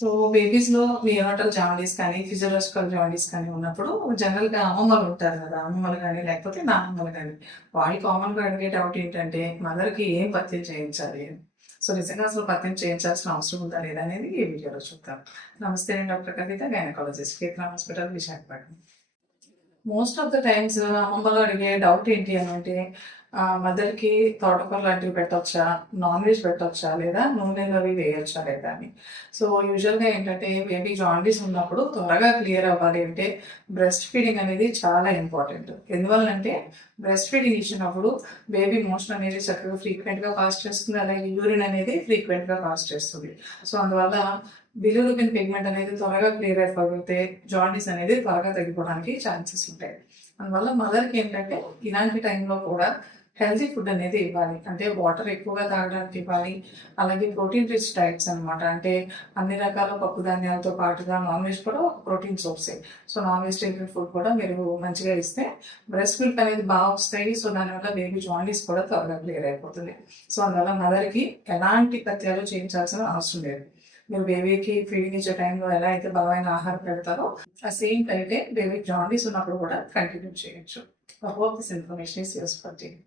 So బేబీస్‌లో neonatal jaundice కానీ, physiological jaundice కానీ ఉన్నప్పుడు జనరల్‌గా అమ్మమ్మలు ఉంటారు కదా! అమ్మమ్మలు గాని, లేకపోతే నానమ్మలు గాని, వాళ్ళు కామన్‌గా అడిగే డౌట్ ఏంటంటే, మదర్‌కి ఏం పథ్యం చేయించాలి అని. సో నిజంగా అసలు పథ్యం చేయించాల్సిన అవసరం ఉందా లేదా అనేది ఈ వీడియోలో చూద్దాం. నమస్తే నేను doctor Kavitha, gynaecologist, Kethana hospital, Visakhapatnam. Most of the times అమ్మమ్మలు అడిగే డౌట్ ఏంటి అనంటే, మదర్‌కి తోటకూర లాంటివి పెట్టొచ్చా? నాన్ వెజ్ పెట్టొచ్చా? లేదా నూనెలో అవి వేయొచ్చా లేదా అని. సో, యూజువల్‌గా ఏంటంటే బేబీ జాండీస్ ఉన్నప్పుడు త్వరగా క్లియర్ అవ్వాలి అంటే బ్రెస్ట్ ఫీడింగ్ అనేది చాలా ఇంపార్టెంట్. ఎందువల్లంటే బ్రెస్ట్ ఫీడింగ్ ఇచ్చినప్పుడు బేబీ మోషన్ అనేది చక్కగా ఫ్రీక్వెంట్‌గా పాస్ చేస్తుంది. అలాగే యూరిన్ అనేది ఫ్రీక్వెంట్‌గా పాస్ చేస్తుంది. సో, అందువల్ల బిలిరూబిన్ పిగ్మెంట్ అనేది త్వరగా క్లియర్ అయిపోతే జాండీస్ అనేది త్వరగా తగ్గిపోవడానికి ఛాన్సెస్ ఉంటాయి. అందువల్ల మదర్‌కి ఏంటంటే ఇలాంటి టైంలో కూడా హెల్తీ ఫుడ్ అనేది ఇవ్వాలి. అంటే వాటర్ ఎక్కువగా తాగడానికి ఇవ్వాలి. అలాగే ప్రోటీన్ రిచ్ డైట్స్ అనమాట. అంటే అన్ని రకాల పప్పు ధాన్యాలతో పాటుగా నాన్ వెజ్ కూడా ఒక ప్రోటీన్ సోర్సే. సో, నాన్ వెజిటేరియన్ ఫుడ్ కూడా మీరు మంచిగా ఇస్తే బ్రెస్ట్ మిల్క్ అనేది బాగా వస్తాయి. సో, దానివల్ల బేబీ జాండీస్ కూడా త్వరగా క్లియర్ అయిపోతుంది. సో, అందువల్ల మదర్‌కి ఎలాంటి పథ్యాలు చేయించాల్సిన అవసరం లేదు. మీరు బేబీకి ఫీడింగ్ ఇచ్చే టైంలో ఎలా అయితే బలమైన ఆహారం పెడతారో, ఆ సేమ్ డైటే బేబీకి జాండీస్ ఉన్నప్పుడు కూడా కంటిన్యూ చేయొచ్చు. I hope this information is useful to you.